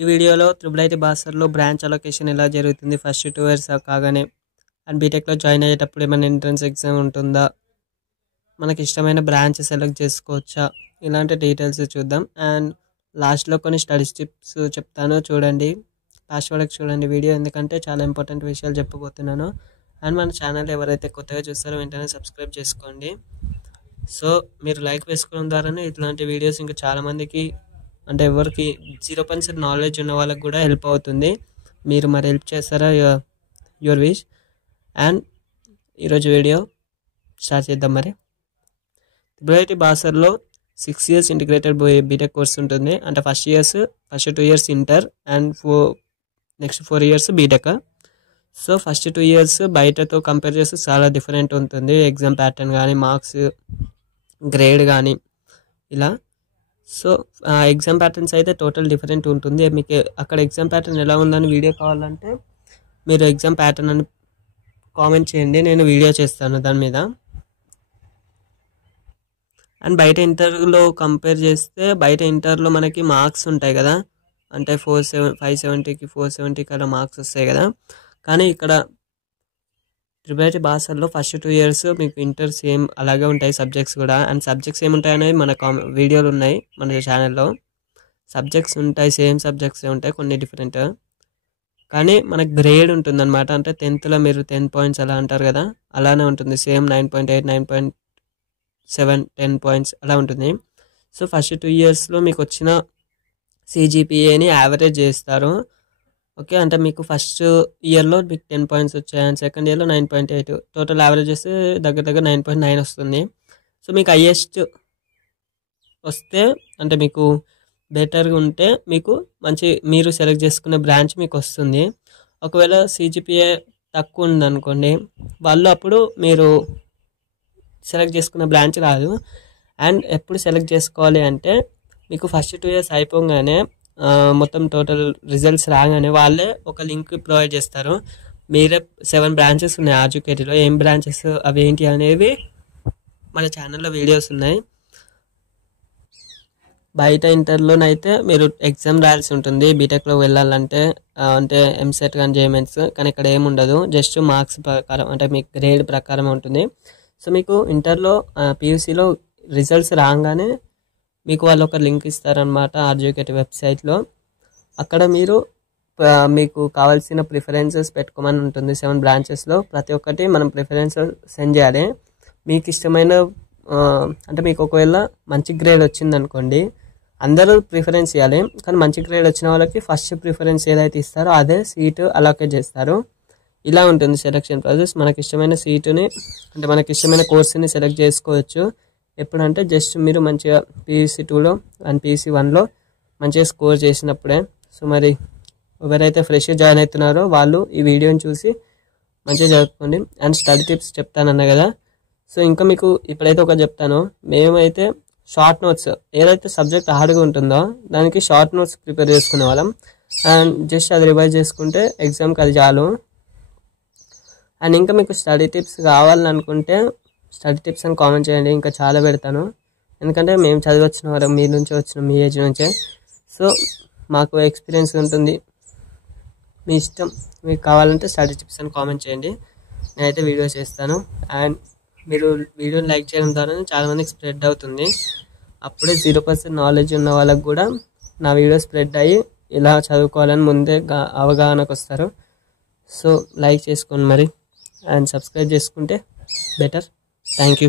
ఈ వీడియోలో triple IT బాసర్లో branch allocation ఎలా జరుగుతుంది, ఫస్ట్ 2 ఇయర్స్ కాగానే అండ్ బీటెక్లో జాయిన్ అయ్యేటప్పుడు ఏమైనా ఎంట్రన్స్ ఎగ్జామ్ ఉంటుందా, మనకి ఇష్టమైన బ్రాంచ్ సెలెక్ట్ చేసుకోవచ్చా, ఇలాంటి డీటెయిల్స్ చూద్దాం. అండ్ లాస్ట్లో కొన్ని స్టడీస్ టిప్స్ చెప్తాను, చూడండి, లాస్ట్ వరకు చూడండి వీడియో, ఎందుకంటే చాలా ఇంపార్టెంట్ విషయాలు చెప్పబోతున్నాను. అండ్ మన ఛానల్ ఎవరైతే కొత్తగా చూస్తారో వెంటనే సబ్స్క్రైబ్ చేసుకోండి. సో మీరు లైక్ వేసుకోవడం ద్వారానే ఇట్లాంటి వీడియోస్ ఇంకా చాలామందికి, అంటే ఎవరికి 0% నాలెడ్జ్ ఉన్న వాళ్ళకి కూడా హెల్ప్ అవుతుంది. మీరు మరి హెల్ప్ చేస్తారా, యువర్ విష్. అండ్ ఈరోజు వీడియో స్టార్ట్ చేద్దాం. మరి త్రిబుల్ ఐటీ బాసర్లో 6 years ఇంటిగ్రేటెడ్ బీటెక్ కోర్స్ ఉంటుంది. అంటే first 2 years inter and next 4 years BTech. So first 2 years బయటతో కంపేర్ చేస్తే చాలా డిఫరెంట్ ఉంటుంది. ఎగ్జామ్ ప్యాటర్న్ కానీ, మార్క్స్, గ్రేడ్ కానీ ఇలా. సో ఎగ్జామ్ ప్యాటర్న్స్ అయితే టోటల్ డిఫరెంట్ ఉంటుంది. మీకు అక్కడ ఎగ్జామ్ ప్యాటర్న్ ఎలా ఉందని వీడియో కావాలంటే మీరు ఎగ్జామ్ ప్యాటర్న్ అని కామెంట్ చేయండి, నేను వీడియో చేస్తాను దాని మీద. అండ్ బయట ఇంటర్లో కంపేర్ చేస్తే, బయట ఇంటర్లో మనకి మార్క్స్ ఉంటాయి కదా, అంటే 570కి 470 అలా మార్క్స్ వస్తాయి కదా. కానీ ఇక్కడ త్రిబుల్ ఐటీ బాసర్లో ఫస్ట్ 2 years మీకు ఇంటర్ సేమ్ అలాగే ఉంటాయి, సబ్జెక్ట్స్ కూడా. అండ్ సబ్జెక్ట్స్ ఏముంటాయి అనేది మన వీడియోలు ఉన్నాయి మన ఛానల్లో. సబ్జెక్ట్స్ ఉంటాయి, సేమ్ సబ్జెక్ట్సే ఉంటాయి, కొన్ని డిఫరెంట్. కానీ మనకు గ్రేడ్ ఉంటుందన్నమాట. అంటే 10th మీరు 10 points అలా అంటారు కదా, అలానే ఉంటుంది. సేమ్ 9.8, 9.7, 10 points అలా ఉంటుంది. సో ఫస్ట్ 2 yearsలో మీకు వచ్చిన CGPAని యావరేజ్ చేస్తారు. ఓకే, అంటే మీకు ఫస్ట్ ఇయర్లో మీకు 10 points వచ్చాయి అండ్ సెకండ్ ఇయర్లో 9.8, టోటల్ యావరేజ్ చేస్తే దగ్గర 9.9 వస్తుంది. సో మీకు హైయెస్ట్ వస్తే, అంటే మీకు బెటర్గా ఉంటే మీకు మీరు సెలెక్ట్ చేసుకునే బ్రాంచ్ మీకు వస్తుంది. ఒకవేళ CGPA తక్కువ ఉందనుకోండి, వాళ్ళు అప్పుడు మీరు సెలెక్ట్ చేసుకున్న బ్రాంచ్ రాదు. అండ్ ఎప్పుడు సెలెక్ట్ చేసుకోవాలి అంటే, మీకు ఫస్ట్ 2 years అయిపోగానే మొత్తం టోటల్ రిజల్ట్స్ రాగానే వాళ్ళే ఒక లింక్ ప్రొవైడ్ చేస్తారు. మీరే 7 branches ఉన్నాయి ఆర్జుకేటీలో. ఏం బ్రాంచెస్ అవి ఏంటి అనేవి మన ఛానల్లో వీడియోస్ ఉన్నాయి. బయట ఇంటర్లోనైతే మీరు ఎగ్జామ్ రాయాల్సి ఉంటుంది బీటెక్లో వెళ్ళాలంటే, అంటే ఎంసెట్ కానీ జేమెన్స్. కానీ ఇక్కడ ఏముండదు, జస్ట్ మార్క్స్ ప్రకారం, అంటే మీకు గ్రేడ్ ప్రకారం ఉంటుంది. సో మీకు ఇంటర్లో PUCలో రిజల్ట్స్ రాగానే మీకు వాళ్ళు ఒక లింక్ ఇస్తారనమాట ఆర్జుకేటీ వెబ్సైట్లో. అక్కడ మీరు మీకు కావాల్సిన ప్రిఫరెన్సెస్ పెట్టుకోమని ఉంటుంది. 7 branchesలో ప్రతి ఒక్కటి మనం ప్రిఫరెన్స్ సెండ్ చేయాలి. మీకు ఇష్టమైన, అంటే మీకు ఒకవేళ మంచి గ్రేడ్ వచ్చిందనుకోండి, అందరూ ప్రిఫరెన్స్ ఇవ్వాలి. కానీ మంచి గ్రేడ్ వచ్చిన వాళ్ళకి ఫస్ట్ ప్రిఫరెన్స్ ఏదైతే ఇస్తారో అదే సీటు అలాకేట్ చేస్తారు. ఇలా ఉంటుంది సెలెక్షన్ ప్రాసెస్. మనకి ఇష్టమైన సీటుని, అంటే మనకి ఇష్టమైన కోర్సుని సెలెక్ట్ చేసుకోవచ్చు. ఎప్పుడంటే జస్ట్ మీరు మంచిగా PUC 2లో అండ్ PUC 1లో మంచిగా స్కోర్ చేసినప్పుడే. సో మరి ఎవరైతే ఫ్రెష్ జాయిన్ అవుతున్నారో వాళ్ళు ఈ వీడియోని చూసి మంచిగా చదువుకోండి. అండ్ స్టడీ టిప్స్ చెప్తానన్నా కదా, సో ఇంకా మీకు ఇప్పుడైతే ఒక చెప్తాను. మేమైతే షార్ట్ నోట్స్, ఏదైతే సబ్జెక్ట్ హార్డ్గా ఉంటుందో దానికి షార్ట్ నోట్స్ ప్రిపేర్ చేసుకునే వాళ్ళం. అండ్ జస్ట్ అది రివైజ్ చేసుకుంటే ఎగ్జామ్కి అది చాలు. అండ్ ఇంకా మీకు స్టడీ టిప్స్ కావాలని అనుకుంటే స్టడీ టిప్స్ అని కామెంట్ చేయండి, ఇంకా చాలా పెడతాను. ఎందుకంటే మేము చదివి వచ్చిన వారు మీ నుంచి వచ్చిన, మీ ఏజ్ నుంచే. సో మాకు ఎక్స్పీరియన్స్ ఉంటుంది. మీ ఇష్టం, మీకు కావాలంటే స్టడీ టిప్స్ అని కామెంట్ చేయండి, నేనైతే వీడియో చేస్తాను. అండ్ మీరు వీడియోని లైక్ చేయడం ద్వారా చాలామందికి స్ప్రెడ్ అవుతుంది. అప్పుడే 0% నాలెడ్జ్ ఉన్న వాళ్ళకు కూడా నా వీడియో స్ప్రెడ్ అయ్యి ఇలా చదువుకోవాలని ముందే అవగాహనకు వస్తారు. సో లైక్ చేసుకోండి మరి, అండ్ సబ్స్క్రైబ్ చేసుకుంటే బెటర్. Thank you.